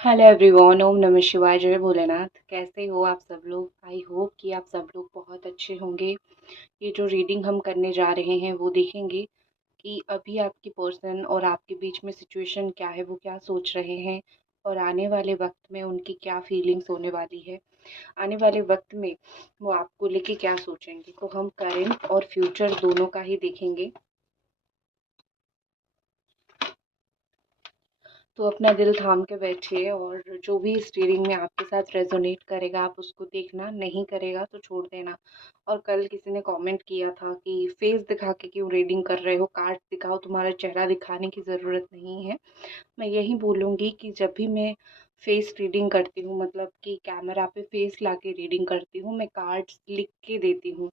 Hello everyone, ओम नमः शिवाय, जय भोलेनाथ। कैसे हो आप सब लोग? आई होप कि आप सब लोग बहुत अच्छे होंगे। ये जो रीडिंग हम करने जा रहे हैं वो देखेंगे कि अभी आपकी पर्सन और आपके बीच में सिचुएशन क्या है, वो क्या सोच रहे हैं और आने वाले वक्त में उनकी क्या फीलिंग्स होने वाली है। आने वाले वक्त में वो आपको लेके क्या सोचेंगे। तो हम करेंट और फ्यूचर दोनों का ही देखेंगे। तो अपना दिल थाम के बैठिए और जो भी इस रीडिंग में आपके साथ रेजोनेट करेगा आप उसको देखना, नहीं करेगा तो छोड़ देना। और कल किसी ने कमेंट किया था कि फेस दिखा के क्यों रीडिंग कर रहे हो, कार्ड दिखाओ, तुम्हारा चेहरा दिखाने की ज़रूरत नहीं है। मैं यही बोलूँगी कि जब भी मैं फेस रीडिंग करती हूँ, मतलब कि कैमरा पे फेस लाके रीडिंग करती हूँ, मैं कार्ड्स लिख के देती हूँ।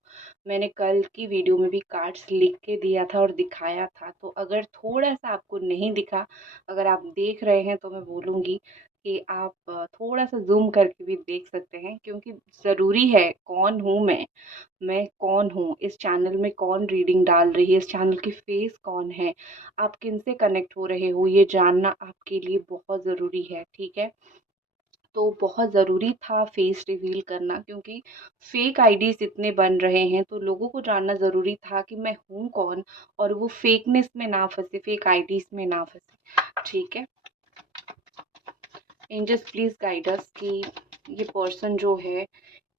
मैंने कल की वीडियो में भी कार्ड्स लिख के दिया था और दिखाया था। तो अगर थोड़ा सा आपको नहीं दिखा, अगर आप देख रहे हैं तो मैं बोलूँगी कि आप थोड़ा सा जूम करके भी देख सकते हैं, क्योंकि ज़रूरी है कौन हूँ मैं कौन हूँ, इस चैनल में कौन रीडिंग डाल रही है, इस चैनल की फेस कौन है, आप किनसे कनेक्ट हो रहे हो, ये जानना आपके लिए बहुत ज़रूरी है। ठीक है, तो बहुत ज़रूरी था फेस रिवील करना, क्योंकि फेक आईडीज इतने बन रहे हैं तो लोगों को जानना ज़रूरी था कि मैं हूँ कौन, और वो फेकनेस में ना फंसे, फेक आईडीज में ना फंसे। ठीक है, एंजल्स प्लीज़ गाइड अस कि ये पर्सन जो है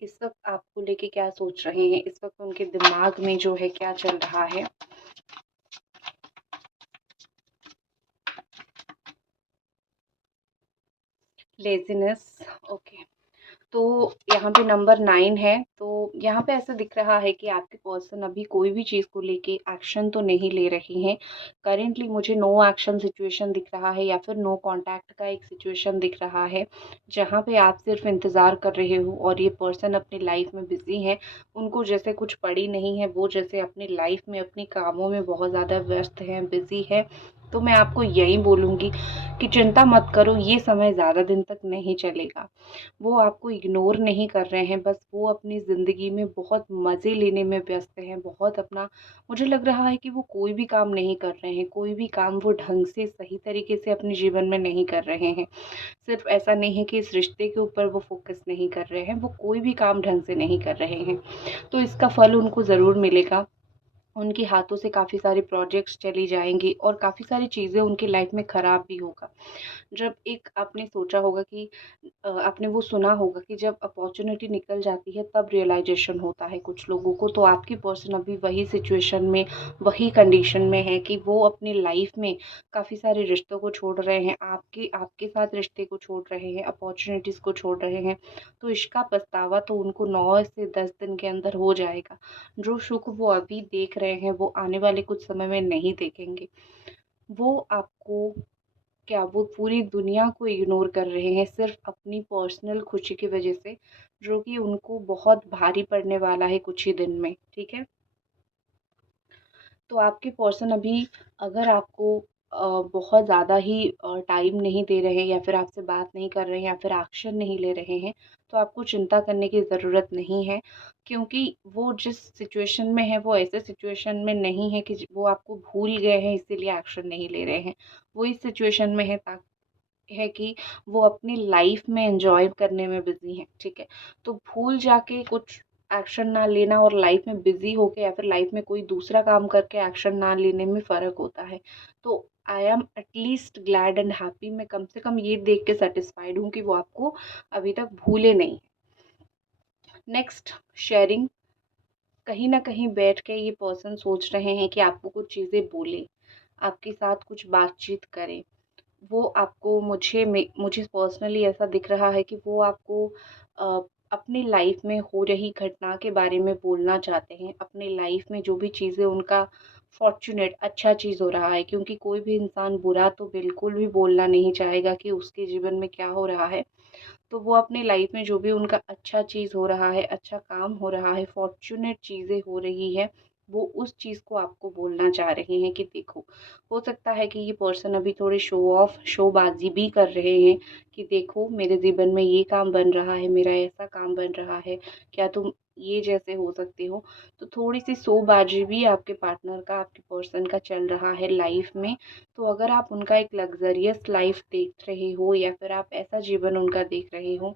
इस वक्त आपको लेके क्या सोच रहे हैं, इस वक्त उनके दिमाग में जो है क्या चल रहा है। Laziness, okay. तो यहाँ पे नंबर 9 है। तो यहाँ पे ऐसा दिख रहा है कि आपके पर्सन अभी कोई भी चीज़ को लेके एक्शन तो नहीं ले रहे हैं। करेंटली मुझे नो एक्शन सिचुएशन दिख रहा है, या फिर नो कांटेक्ट का एक सिचुएशन दिख रहा है, जहाँ पे आप सिर्फ इंतज़ार कर रहे हो और ये पर्सन अपनी लाइफ में बिज़ी है। उनको जैसे कुछ पड़ी नहीं है, वो जैसे अपनी लाइफ में अपनी कामों में बहुत ज़्यादा व्यस्त हैं, बिज़ी है। तो मैं आपको यही बोलूँगी कि चिंता मत करो, ये समय ज़्यादा दिन तक नहीं चलेगा। वो आपको इग्नोर नहीं कर रहे हैं, बस वो अपनी ज़िंदगी में बहुत मज़े लेने में व्यस्त हैं, बहुत अपना, मुझे लग रहा है कि वो कोई भी काम नहीं कर रहे हैं, कोई भी काम वो ढंग से सही तरीके से अपने जीवन में नहीं कर रहे हैं। सिर्फ ऐसा नहीं है कि इस रिश्ते के ऊपर वो फ़ोकस नहीं कर रहे हैं, वो कोई भी काम ढंग से नहीं कर रहे हैं। तो इसका फल उनको ज़रूर मिलेगा। उनके हाथों से काफ़ी सारे प्रोजेक्ट्स चली जाएँगी और काफ़ी सारी चीज़ें उनकी लाइफ में ख़राब भी होगा। जब एक आपने सोचा होगा कि आपने वो सुना होगा कि जब अपॉर्च्युनिटी निकल जाती है तब रियलाइज़ेशन होता है कुछ लोगों को। तो आपकी पर्सन अभी वही सिचुएशन में, वही कंडीशन में है कि वो अपनी लाइफ में काफ़ी सारे रिश्तों को छोड़ रहे हैं, आपके आपके साथ रिश्ते को छोड़ रहे हैं, अपॉर्च्युनिटीज़ को छोड़ रहे हैं। तो इसका पछतावा तो उनको 9 से 10 दिन के अंदर हो जाएगा। जो सुख वो अभी देख रहे हैं वो आने वाले कुछ समय में नहीं देखेंगे। वो आपको क्या, वो पूरी दुनिया को इग्नोर कर रहे हैं सिर्फ अपनी पर्सनल खुशी की वजह से, जो कि उनको बहुत भारी पड़ने वाला है कुछ ही दिन में। ठीक है, तो आपके पर्सन अभी अगर आपको बहुत ज़्यादा ही टाइम नहीं दे रहे हैं, या फिर आपसे बात नहीं कर रहे हैं, या फिर एक्शन नहीं ले रहे हैं, तो आपको चिंता करने की ज़रूरत नहीं है। क्योंकि वो जिस सिचुएशन में है वो ऐसे सिचुएशन में नहीं है कि वो आपको भूल गए हैं इसीलिए एक्शन नहीं ले रहे हैं। वो इस सिचुएशन में है कि वो अपनी लाइफ में एंजॉय करने में बिजी हैं। ठीक है, तो भूल जाके कुछ एक्शन ना लेना और लाइफ में बिजी होके या फिर लाइफ में कोई दूसरा काम करके एक्शन ना लेने में फ़र्क होता है। तो I am at least glad and happy, मैं कम से कम ये देख के सेटिस्फाइड हूँ कि वो आपको अभी तक भूले नहीं। Next, sharing. कहीं ना कहीं बैठ के ये पर्सन सोच रहे हैं कि आपको कुछ चीज़ें बोले, आपके साथ कुछ बातचीत करें। वो आपको, मुझे पर्सनली ऐसा दिख रहा है कि वो आपको अ, अपनी लाइफ में हो रही घटना के बारे में बोलना चाहते हैं, अपनी लाइफ में जो भी चीज़ें उनका फॉर्चुनेट अच्छा चीज़ हो रहा है, क्योंकि कोई भी इंसान बुरा तो बिल्कुल भी बोलना नहीं चाहेगा कि उसके जीवन में क्या हो रहा है। तो वो अपनी लाइफ में जो भी उनका अच्छा चीज़ हो रहा है, अच्छा काम हो रहा है, फॉर्च्यूनेट चीज़ें हो रही है, वो उस चीज़ को आपको बोलना चाह रहे हैं कि देखो। हो सकता है कि ये पर्सन अभी थोड़े शो ऑफ, शोबाजी भी कर रहे हैं कि देखो मेरे जीवन में ये काम बन रहा है, मेरा ऐसा काम बन रहा है, क्या तुम ये जैसे हो सकते हो। तो थोड़ी-सी शोबाजी भी आपके पार्टनर का, आपके पर्सन का चल रहा है लाइफ़ में। तो अगर आप उनका एक लग्ज़रियस लाइफ़ देख रहे हो या फिर आप ऐसा जीवन उनका देख रहे हो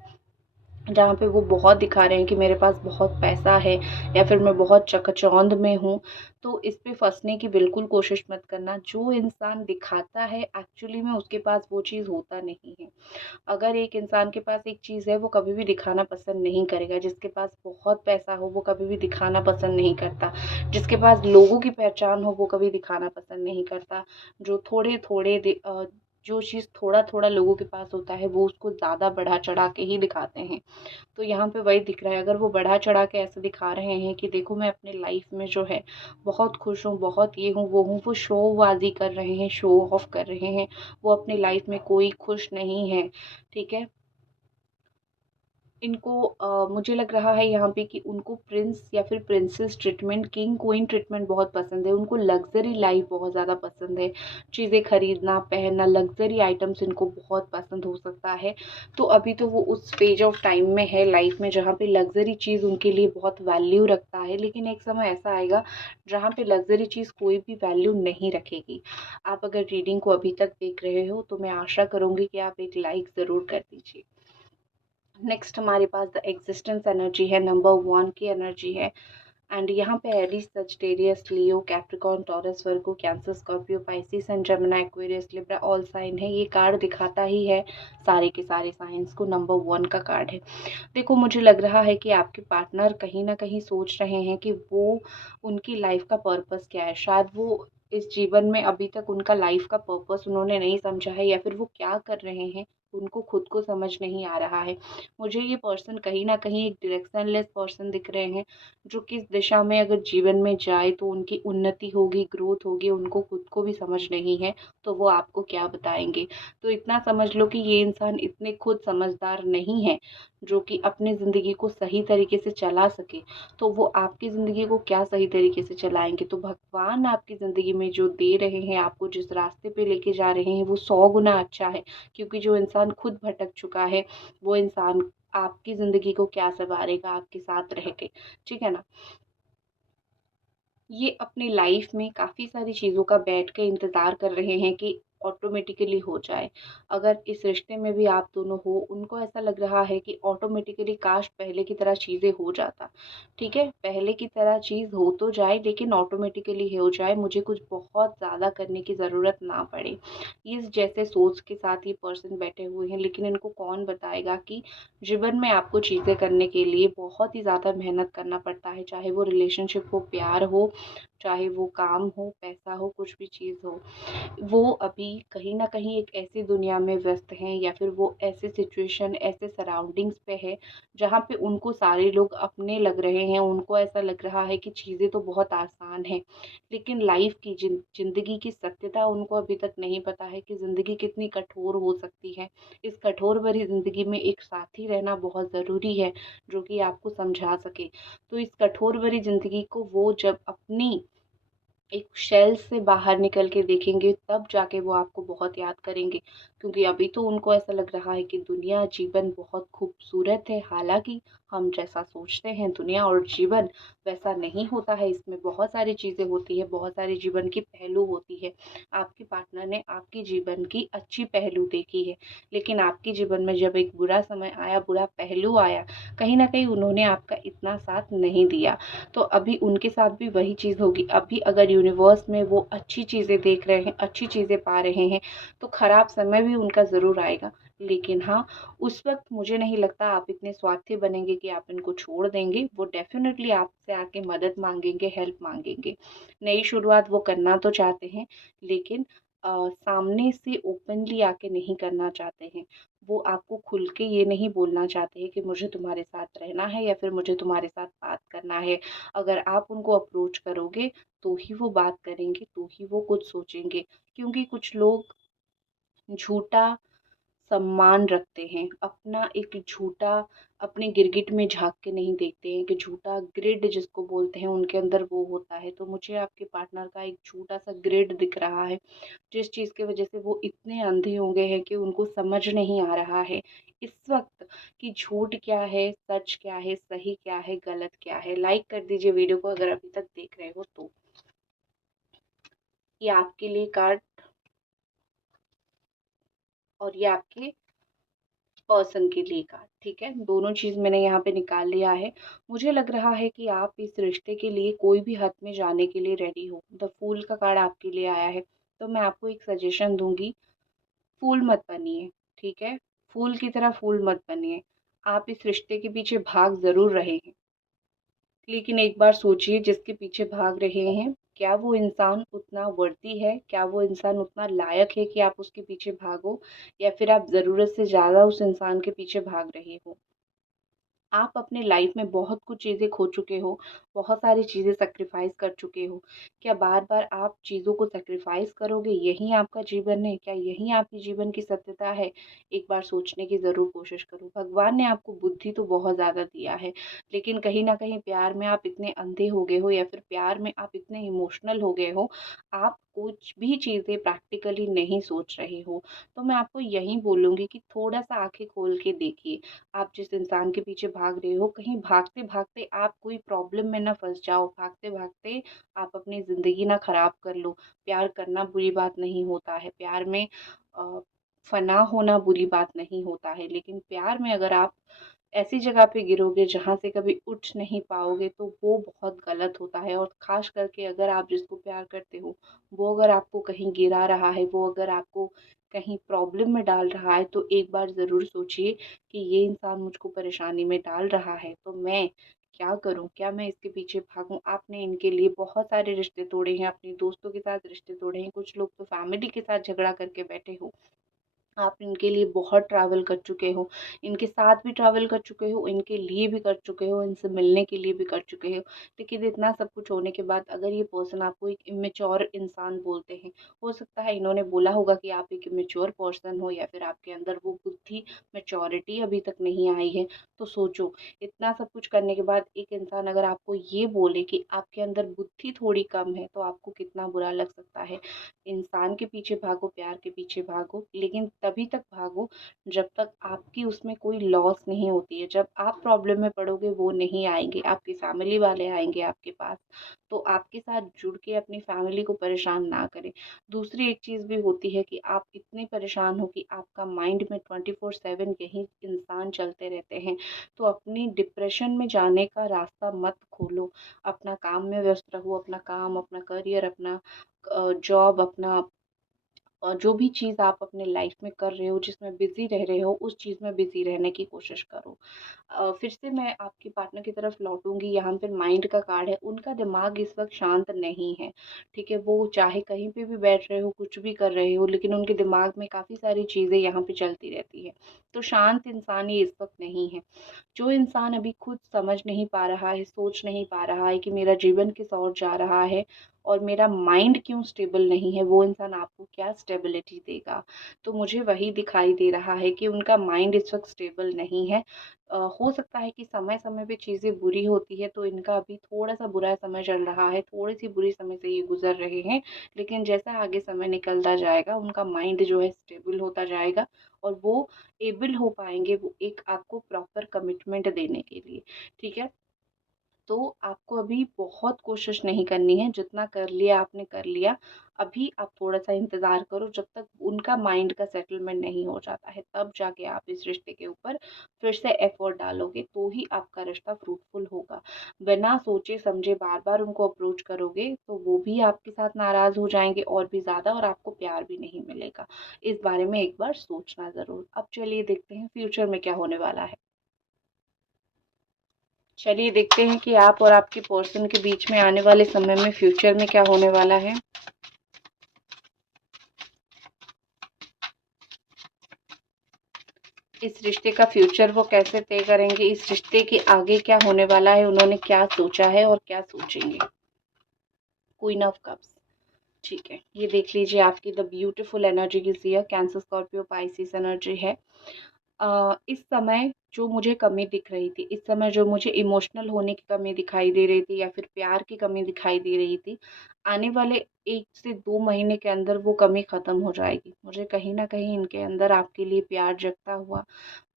जहाँ पे वो बहुत दिखा रहे हैं कि मेरे पास बहुत पैसा है या फिर मैं बहुत चकाचौंध में हूँ, तो इस पे फँसने की बिल्कुल कोशिश मत करना। जो इंसान दिखाता है एक्चुअली में उसके पास वो चीज़ होता नहीं है। अगर एक इंसान के पास एक चीज़ है वो कभी भी दिखाना पसंद नहीं करेगा, जिसके पास बहुत पैसा हो वो कभी भी दिखाना पसंद नहीं करता, जिसके पास लोगों की पहचान हो वो कभी दिखाना पसंद नहीं करता। जो थोड़े-थोड़े जो चीज़ थोड़ा-थोड़ा लोगों के पास होता है वो उसको ज़्यादा बढ़ा-चढ़ा के ही दिखाते हैं। तो यहाँ पे वही दिख रहा है, अगर वो बढ़ा-चढ़ा के ऐसे दिखा रहे हैं कि देखो मैं अपने लाइफ़ में जो है बहुत खुश हूँ, बहुत ये हूँ, वो हूँ, वो शोबाज़ी कर रहे हैं, शो ऑफ कर रहे हैं, वो अपनी लाइफ़ में कोई खुश नहीं है, ठीक है? इनको मुझे लग रहा है यहाँ पे कि उनको प्रिंस या फिर princess treatment, king queen treatment बहुत पसंद है। उनको लग्ज़री लाइफ़ बहुत ज़्यादा पसंद है। चीज़ें खरीदना, पहनना, लग्ज़री आइटम्स इनको बहुत पसंद हो सकता है। तो अभी तो वो उस स्टेज ऑफ टाइम में है लाइफ़ में जहाँ पे लग्ज़री चीज़ उनके लिए बहुत वैल्यू रखता है। लेकिन एक समय ऐसा आएगा जहाँ पे लग्ज़री चीज़ कोई भी वैल्यू नहीं रखेगी। आप अगर रीडिंग को अभी तक देख रहे हो तो मैं आशा करूँगी कि आप एक लाइक ज़रूर कर दीजिए। नेक्स्ट हमारे पास द एग्जिस्टेंस एनर्जी है, नंबर 1 की एनर्जी है। एंड यहाँ पे Aries, Sagittarius, Leo, Capricorn, Taurus, Virgo, Cancer, Scorpio, Pisces and Gemini, Aquarius, Libra all sign है। ये कार्ड दिखाता ही है सारे के सारे साइंस को, नंबर 1 का कार्ड है। देखो मुझे लग रहा है कि आपके पार्टनर कहीं न कहीं सोच रहे हैं कि वो उनकी लाइफ़ का पर्पस क्या है। शायद वो इस जीवन में अभी तक उनका लाइफ़ का पर्पस उन्होंने नहीं समझा है या फिर वो क्या कर रहे हैं, उनको खुद को समझ नहीं आ रहा है। मुझे ये पर्सन कहीं न कहीं एक डायरेक्शनलेस पर्सन दिख रहे हैं, जो किस दिशा में अगर जीवन में जाए तो उनकी उन्नति होगी, ग्रोथ होगी, उनको खुद को भी समझ नहीं है, तो वो आपको क्या बताएँगे। तो इतना समझ लो कि ये इंसान इतने खुद समझदार नहीं हैं, जो कि अपनी ज़िंदगी को सही तरीके से चला सके, तो वो आपकी ज़िंदगी को क्या सही तरीके से चलाएँगे। तो भगवान आपकी ज़िंदगी में जो दे रहे हैं, आपको जिस रास्ते पे लेके जा रहे हैं, वो 100 गुना अच्छा है, क्योंकि जो इंसान खुद भटक चुका है, वो इंसान आपकी ज़िंदगी को क्या सँवारेगा आपके साथ रह के, ठीक है ना? ये अपनी लाइफ में काफ़ी सारी चीज़ों का बैठ के इंतज़ार कर रहे हैं कि ऑटोमेटिकली हो जाए। अगर इस रिश्ते में भी आप दोनों हो, उनको ऐसा लग रहा है कि ऑटोमेटिकली काश पहले की तरह चीज़ें हो जाता। ठीक है? पहले की तरह चीज़ हो तो जाए लेकिन ऑटोमेटिकली हो जाए, मुझे कुछ बहुत ज़्यादा करने की ज़रूरत ना पड़े। इस जैसे सोच के साथ ये पर्सन बैठे हुए हैं, लेकिन इनको कौन बताएगा कि जीवन में आपको चीज़ें करने के लिए बहुत ही ज़्यादा मेहनत करना पड़ता है, चाहे वो रिलेशनशिप हो, प्यार हो, चाहे वो काम हो, पैसा हो, कुछ भी चीज़ हो। वो अभी कहीं न कहीं एक ऐसी दुनिया में व्यस्त हैं या फिर वो ऐसे सिचुएशन, ऐसे सराउंडिंग्स पे है, जहाँ पे उनको सारे लोग अपने लग रहे हैं, उनको ऐसा लग रहा है कि चीज़ें तो बहुत आसान हैं। लेकिन लाइफ़ की ज़िंदगी की सत्यता उनको अभी तक नहीं पता है कि ज़िंदगी कितनी कठोर हो सकती है। इस कठोर भरी ज़िंदगी में एक साथी रहना बहुत ज़रूरी है, जो कि आपको समझा सके। तो इस कठोर भरी ज़िंदगी को वो जब अपनी एक शेल से बाहर निकल के देखेंगे तब जाके वो आपको बहुत याद करेंगे, क्योंकि अभी तो उनको ऐसा लग रहा है कि दुनिया, जीवन बहुत खूबसूरत है। हालाँकि हम जैसा सोचते हैं दुनिया और जीवन वैसा नहीं होता है, इसमें बहुत सारी चीज़ें होती हैं, बहुत सारी जीवन की पहलू होती है। आपके पार्टनर ने आपके जीवन की अच्छी पहलू देखी है, लेकिन आपके जीवन में जब एक बुरा समय आया, बुरा पहलू आया, कहीं न कहीं उन्होंने आपका इतना साथ नहीं दिया। तो अभी उनके साथ भी वही चीज़ होगी। अभी अगर यूनिवर्स में वो अच्छी चीज़ें देख रहे हैं, अच्छी चीज़ें पा रहे हैं, तो खराब समय भी उनका ज़रूर आएगा। लेकिन हाँ, उस वक़्त मुझे नहीं लगता आप इतने स्वार्थी बनेंगे कि आप इनको छोड़ देंगे। वो डेफ़िनेटली आपसे आके मदद माँगेंगे, हेल्प माँगेंगे। नई शुरुआत वो करना तो चाहते हैं, लेकिन सामने से ओपनली आके नहीं करना चाहते हैं। वो आपको खुल के ये नहीं बोलना चाहते हैं कि मुझे तुम्हारे साथ रहना है या फिर मुझे तुम्हारे साथ बात करना है। अगर आप उनको अप्रोच करोगे तो ही वो बात करेंगे, तो ही वो कुछ सोचेंगे। क्योंकि कुछ लोग झूठा सम्मान रखते हैं, अपना एक झूठा अपने गिरगिट में झाँक के नहीं देखते हैं कि झूठा ग्रिड जिसको बोलते हैं उनके अंदर वो होता है। तो मुझे आपके पार्टनर का एक झूठा-सा ग्रिड दिख रहा है, जिस चीज़ की वज़ह से वो इतने अंधे हो गए हैं कि उनको समझ नहीं आ रहा है इस वक़्त कि झूठ क्या है, सच क्या है, सही क्या है, गलत क्या है। लाइक कर दीजिए वीडियो को अगर अभी तक देख रहे हो तो। ये आपके लिए कार्ड और ये आपके पर्सन के लिए कार्ड, ठीक है? दोनों चीज़ मैंने यहाँ पे निकाल लिया है। मुझे लग रहा है कि आप इस रिश्ते के लिए कोई भी हद में जाने के लिए रेडी हो। द फूल का कार्ड आपके लिए आया है, तो मैं आपको एक सजेशन दूँगी, फूल मत बनिए, ठीक है? फूल की तरह फूल मत बनिए। आप इस रिश्ते के पीछे भाग ज़रूर रहे हैं, लेकिन एक बार सोचिए जिसके पीछे भाग रहे हैं, क्या वो इंसान उतना वर्दी है? क्या वो इंसान उतना लायक है कि आप उसके पीछे भागो, या फिर आप ज़रूरत से ज़्यादा उस इंसान के पीछे भाग रहे हो? आप अपने लाइफ में बहुत कुछ चीज़ें खो चुके हो, बहुत सारी चीज़ें सैक्रिफ़ाइस कर चुके हो। क्या बार-बार आप चीज़ों को सैक्रिफ़ाइस करोगे, यही आपका जीवन है? क्या यही आपके जीवन की सत्यता है? एक बार सोचने की ज़रूर कोशिश करो। भगवान ने आपको बुद्धि तो बहुत ज़्यादा दिया है, लेकिन कहीं न कहीं प्यार में आप इतने अंधे हो गए हो, या फिर प्यार में आप इतने इमोशनल हो गए हो, आप कुछ भी चीज़ें प्रैक्टिकली नहीं सोच रहे हो। तो मैं आपको यही बोलूँगी कि थोड़ा-सा आँखें खोल के देखिए। आप जिस इंसान के पीछे भाग रहे हो, कहीं भागते-भागते आप कोई प्रॉब्लम में ना फँस जाओ, भागते-भागते आप अपनी ज़िंदगी ना ख़राब कर लो। प्यार करना बुरी बात नहीं होता है, प्यार में अ, फ़ना होना बुरी बात नहीं होता है, लेकिन प्यार में अगर आप ऐसी जगह पे गिरोगे जहाँ से कभी उठ नहीं पाओगे, तो वो बहुत गलत होता है। और ख़ास करके अगर आप जिसको प्यार करते हो, वो अगर आपको कहीं गिरा रहा है, वो अगर आपको कहीं प्रॉब्लम में डाल रहा है, तो एक बार ज़रूर सोचिए कि ये इंसान मुझको परेशानी में डाल रहा है, तो मैं क्या करूँ? क्या मैं इसके पीछे भागूँ? आपने इनके लिए बहुत सारे रिश्ते तोड़े हैं, अपने दोस्तों के साथ रिश्ते तोड़े हैं, कुछ लोग तो फैमिली के साथ झगड़ा करके बैठे हो। आप इनके लिए बहुत ट्रैवल कर चुके हो, इनके साथ भी ट्रैवल कर चुके हो, इनके लिए भी कर चुके हो, इनसे मिलने के लिए भी कर चुके हो। लेकिन इतना सब कुछ होने के बाद अगर ये पर्सन आपको एक इमैच्योर इंसान बोलते हैं, हो सकता है इन्होंने बोला होगा कि आप एक इमैच्योर पर्सन हो, या फिर आपके अंदर वो बुद्धि, मैच्योरिटी अभी तक नहीं आई है। तो सोचो, इतना सब कुछ करने के बाद एक इंसान अगर आपको ये बोले कि आपके अंदर बुद्धि थोड़ी कम है, तो आपको कितना बुरा लग सकता है। इंसान के पीछे भागो, प्यार के पीछे भागो, लेकिन तभी तक भागो जब तक आपकी उसमें कोई लॉस नहीं होती है। जब आप प्रॉब्लम में पड़ोगे, वो नहीं आएँगे, आपकी फैमिली वाले आएँगे आपके पास। तो आपके साथ जुड़ के अपनी फैमिली को परेशान ना करें। दूसरी एक चीज़ भी होती है कि आप इतने परेशान हो कि आपका माइंड में 24/7 यही इंसान चलते रहते हैं। तो अपनी डिप्रेशन में जाने का रास्ता मत खोलो। अपना काम में व्यस्त रहो, अपना काम, अपना करियर, अपना जॉब, अपना जो भी चीज़ आप अपने लाइफ में कर रहे हो, जिसमें बिज़ी रह रहे हो, उस चीज़ में बिज़ी रहने की कोशिश करो। फिर से मैं आपके पार्टनर की तरफ लौटूँगी, यहाँ पे माइंड का कार्ड है, उनका दिमाग इस वक़्त शांत नहीं है, ठीक है? वो चाहे कहीं पे भी बैठ रहे हो, कुछ भी कर रहे हो, लेकिन उनके दिमाग में काफ़ी सारी चीज़ें यहाँ पे चलती रहती है। तो शांत इंसान ये इस वक़्त नहीं है। जो इंसान अभी खुद समझ नहीं पा रहा है, सोच नहीं पा रहा है कि मेरा जीवन किस ओर जा रहा है और मेरा माइंड क्यों स्टेबल नहीं है, वो इंसान आपको क्या स्टेबिलिटी देगा? तो मुझे वही दिखाई दे रहा है कि उनका माइंड इस वक़्त स्टेबल नहीं है। हो सकता है कि समय-समय पे चीज़ें बुरी होती है, तो इनका अभी थोड़ा-सा बुरा समय चल रहा है, थोड़ी-सी बुरी समय से ये गुज़र रहे हैं, लेकिन जैसा आगे समय निकलता जाएगा, उनका माइंड जो है स्टेबल होता जाएगा और वो एबल हो पाएँगे वो एक आपको प्रॉपर कमिटमेंट देने के लिए, ठीक है? तो आपको अभी बहुत कोशिश नहीं करनी है, जितना कर लिया आपने कर लिया। अभी आप थोड़ा-सा इंतज़ार करो जब तक उनका माइंड का सेटलमेंट नहीं हो जाता है, तब जाके आप इस रिश्ते के ऊपर फिर से एफ़र्ट डालोगे, तो ही आपका रिश्ता फ्रूटफुल होगा। बिना सोचे-समझे बार-बार उनको अप्रोच करोगे, तो वो भी आपके साथ नाराज़ हो जाएँगे और भी ज़्यादा, और आपको प्यार भी नहीं मिलेगा। इस बारे में एक बार सोचना ज़रूर। अब चलिए देखते हैं फ्यूचर में क्या होने वाला है। चलिए देखते हैं कि आप और आपके पर्सन के बीच में आने वाले समय में फ्यूचर में क्या होने वाला है। इस रिश्ते का फ्यूचर वो कैसे तय करेंगे, इस रिश्ते के आगे क्या होने वाला है, उन्होंने क्या सोचा है और क्या सोचेंगे। Queen of cups. ठीक है, ये देख लीजिए आपकी द ब्यूटीफुल एनर्जी किस year, cancer, Scorpio, Pisces energy है। इस समय जो मुझे कमी दिख रही थी, इस समय जो मुझे इमोशनल होने की कमी दिखाई दे रही थी या फिर प्यार की कमी दिखाई दे रही थी, आने वाले 1 से 2 महीने के अंदर वो कमी ख़त्म हो जाएगी। मुझे कहीं न कहीं इनके अंदर आपके लिए प्यार जगता हुआ,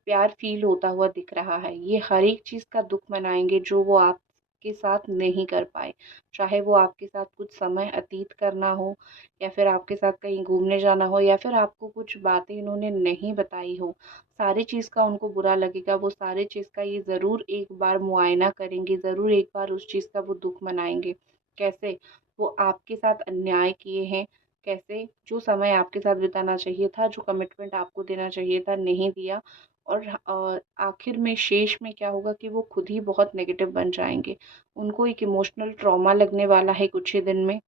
प्यार फ़ील होता हुआ दिख रहा है। ये हर एक चीज़ का दुःख मनाएँगे जो वो आपके साथ नहीं कर पाए। चाहे वो आपके साथ कुछ समय अतीत करना हो या फिर आपके साथ कहीं घूमने जाना हो या फिर आपको कुछ बातें इन्होंने नहीं बताई हो। सारी चीज़ का उनको बुरा लगेगा, वो सारी चीज़ का ये ज़रूर एक बार मुआयना करेंगे, ज़रूर एक बार उस चीज़ का वो दुःख मनाएँगे। कैसे? वो आपके साथ अन्याय किए हैं, कैसे जो समय आपके साथ बिताना चाहिए था, जो कमिटमेंट आपको देना चाहिए था, नहीं दिया और आखिर में शेष में क्या होगा कि वो खुद ही बहुत नेगेटिव बन जाएँगे। उनको एक इमोशनल ट्रॉमा लगने वाला है कुछ ही दिन में।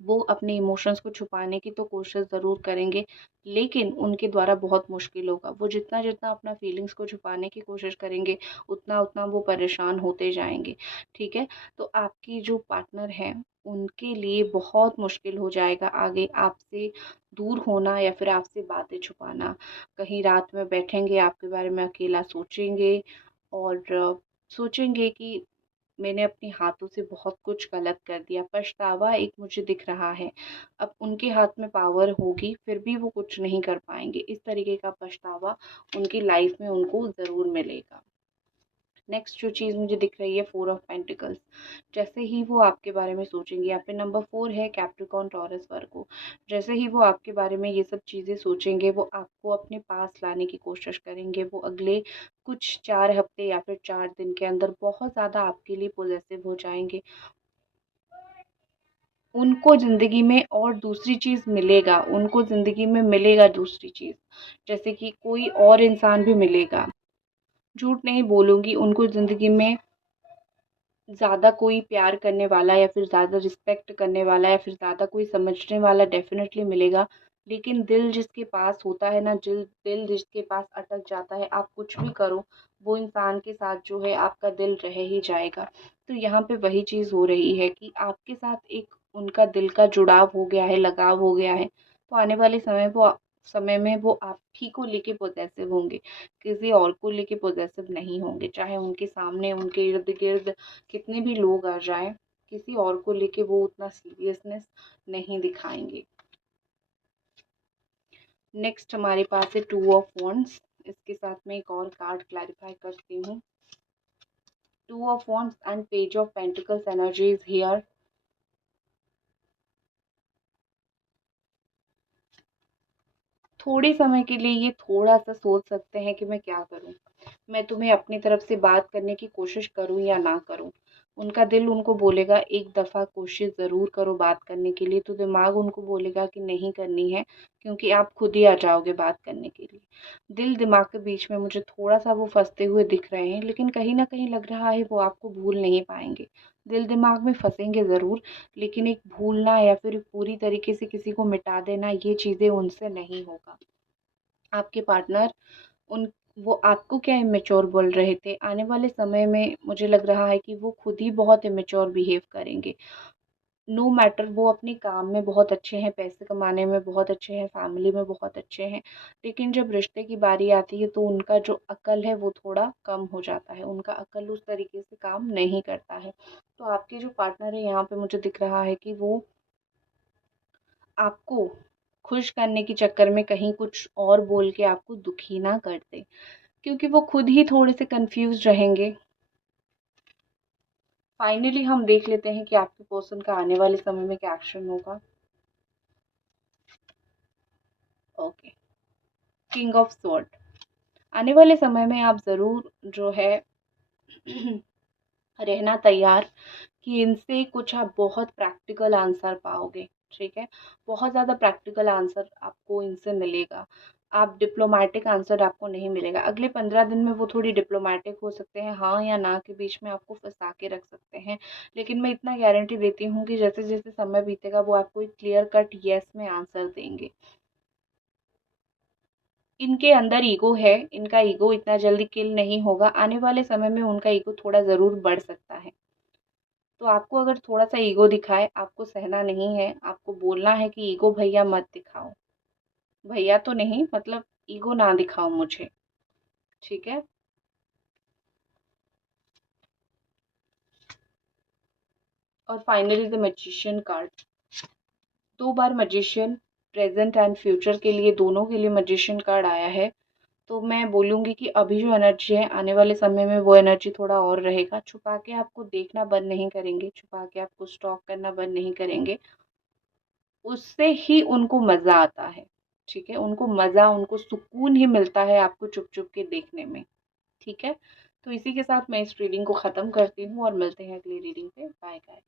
वो अपने इमोशंस को छुपाने की तो कोशिश ज़रूर करेंगे, लेकिन उनके द्वारा बहुत मुश्किल होगा। वो जितना-जितना अपना फीलिंग्स को छुपाने की कोशिश करेंगे, उतना-उतना वो परेशान होते जाएँगे, ठीक है? तो आपकी जो पार्टनर हैं, उनके लिए बहुत मुश्किल हो जाएगा आगे आपसे दूर होना या फिर आपसे बातें छुपाना। कहीं रात में बैठेंगे, आपके बारे में अकेला सोचेंगे और सोचेंगे कि मैंने अपने हाथों से बहुत कुछ गलत कर दिया, पछतावा एक मुझे दिख रहा है। अब उनके हाथ में पावर होगी, फिर भी वो कुछ नहीं कर पाएँगे। इस तरीके का पछतावा उनकी लाइफ़ में उनको ज़रूर मिलेगा। नेक्स्ट जो चीज़ मुझे दिख रही है 4 ऑफ पेंटिकल्स। जैसे ही वो आपके बारे में सोचेंगे, यहाँ पे नंबर 4 है कैप्रिकॉर्न, टॉरस, वर्गो। जैसे ही वो आपके बारे में ये सब चीज़ें सोचेंगे, वो आपको अपने पास लाने की कोशिश करेंगे। वो अगले कुछ 4 हफ्ते या फिर 4 दिन के अंदर बहुत ज़्यादा आपके लिए पॉसेसिव हो जाएँगे। उनको ज़िंदगी में और दूसरी चीज़ मिलेगा, उनको ज़िंदगी में मिलेगा दूसरी चीज़, जैसे कि कोई और इंसान भी मिलेगा। झूठ नहीं बोलूँगी, उनको ज़िंदगी में ज़्यादा कोई प्यार करने वाला या फिर ज़्यादा रिस्पेक्ट करने वाला या फिर ज़्यादा कोई समझने वाला डेफ़िनेटली मिलेगा। लेकिन दिल जिसके पास होता है ना, दिल जिसके पास अटक जाता है, आप कुछ भी करो, वो इंसान के साथ जो है आपका दिल रह ही जाएगा। तो यहाँ पे वही चीज़ हो रही है कि आपके साथ एक उनका दिल का जुड़ाव हो गया है, लगाव हो गया है। तो आने वाले समय में वो आप ही को लेके पॉसेसिव होंगे, किसी और को लेके पॉसेसिव नहीं होंगे। चाहे उनके सामने, उनके इर्द-गिर्द कितने भी लोग आ जाएँ, किसी और को लेके वो उतना सीरियसनेस नहीं दिखाएँगे। नेक्स्ट हमारे पास है 2 ऑफ वांड्स। इसके साथ मैं एक और कार्ड क्लैरिफाई करती हूँ। 2 of wands and page of pentacles energy is here. थोड़े समय के लिए ये थोड़ा-सा सोच सकते हैं कि मैं क्या करूँ? मैं तुम्हें अपनी तरफ से बात करने की कोशिश करूँ या ना करूँ? उनका दिल उनको बोलेगा एक दफ़ा कोशिश ज़रूर करो बात करने के लिए, तो दिमाग उनको बोलेगा कि नहीं करनी है क्योंकि आप खुद ही आ जाओगे बात करने के लिए। दिल दिमाग के बीच में मुझे थोड़ा-सा वो फँसते हुए दिख रहे हैं, लेकिन कहीं न कहीं लग रहा है वो आपको भूल नहीं पाएँगे। दिल दिमाग में फँसेंगे ज़रूर, लेकिन एक भूलना या फिर पूरी तरीके से किसी को मिटा देना, ये चीज़ें उनसे नहीं होगा। आपके पार्टनर उन वो आपको क्या इमैच्योर बोल रहे थे, आने वाले समय में मुझे लग रहा है कि वो खुद ही बहुत इमैच्योर बिहेव करेंगे। नो मैटर वो अपने काम में बहुत अच्छे हैं, पैसे कमाने में बहुत अच्छे हैं, फैमिली में बहुत अच्छे हैं, लेकिन जब रिश्ते की बारी आती है तो उनका जो अक्ल है वो थोड़ा कम हो जाता है, उनका अक्ल उस तरीके से काम नहीं करता है। तो आपके जो पार्टनर है यहाँ पे मुझे दिख रहा है कि वो आपको खुश करने के चक्कर में कहीं कुछ और बोल के आपको दुखी ना कर दे, क्योंकि वो खुद ही थोड़े से कंफ्यूज रहेंगे। फाइनली हम देख लेते हैं कि आपके पर्सन का आने वाले समय में क्या एक्शन होगा। Okay, king of sword. आने वाले समय में आप ज़रूर जो है रहना तैयार कि इनसे कुछ आप बहुत प्रैक्टिकल आंसर पाओगे, ठीक है? बहुत ज़्यादा प्रैक्टिकल आंसर आपको इनसे मिलेगा। आप डिप्लोमैटिक आंसर आपको नहीं मिलेगा। अगले 15 दिन में वो थोड़ी डिप्लोमैटिक हो सकते हैं, हाँ या ना के बीच में आपको फँसा के रख सकते हैं। लेकिन मैं इतना गारंटी देती हूँ कि जैसे-जैसे समय बीतेगा वो आपको एक क्लियर कट येस में आंसर देंगे। इनके अंदर ईगो है, इनका ईगो इतना जल्दी किल नहीं होगा। आने वाले समय में उनका ईगो थोड़ा ज़रूर बढ़ सकता है। तो आपको अगर थोड़ा सा ईगो दिखाए, आपको सहना नहीं है, आपको बोलना है कि ईगो भैया मत दिखाओ, भैया तो नहीं मतलब ईगो ना दिखाओ मुझे, ठीक है। और finally the magician card, 2 bar magician, present and future के लिए, दोनों के लिए मैजिशियन कार्ड आया है। तो मैं बोलूँगी कि अभी जो एनर्जी है, आने वाले समय में वो एनर्जी थोड़ा और रहेगा। छुपा के आपको देखना बंद नहीं करेंगे, छुपा के आपको स्टॉक करना बंद नहीं करेंगे, उससे ही उनको मज़ा आता है, ठीक है? उनको मज़ा, उनको सुकून ही मिलता है आपको चुप-चुप के देखने में, ठीक है? तो इसी के साथ मैं इस रीडिंग को ख़त्म करती हूँ और मिलते हैं अगली रीडिंग पे। Bye guys.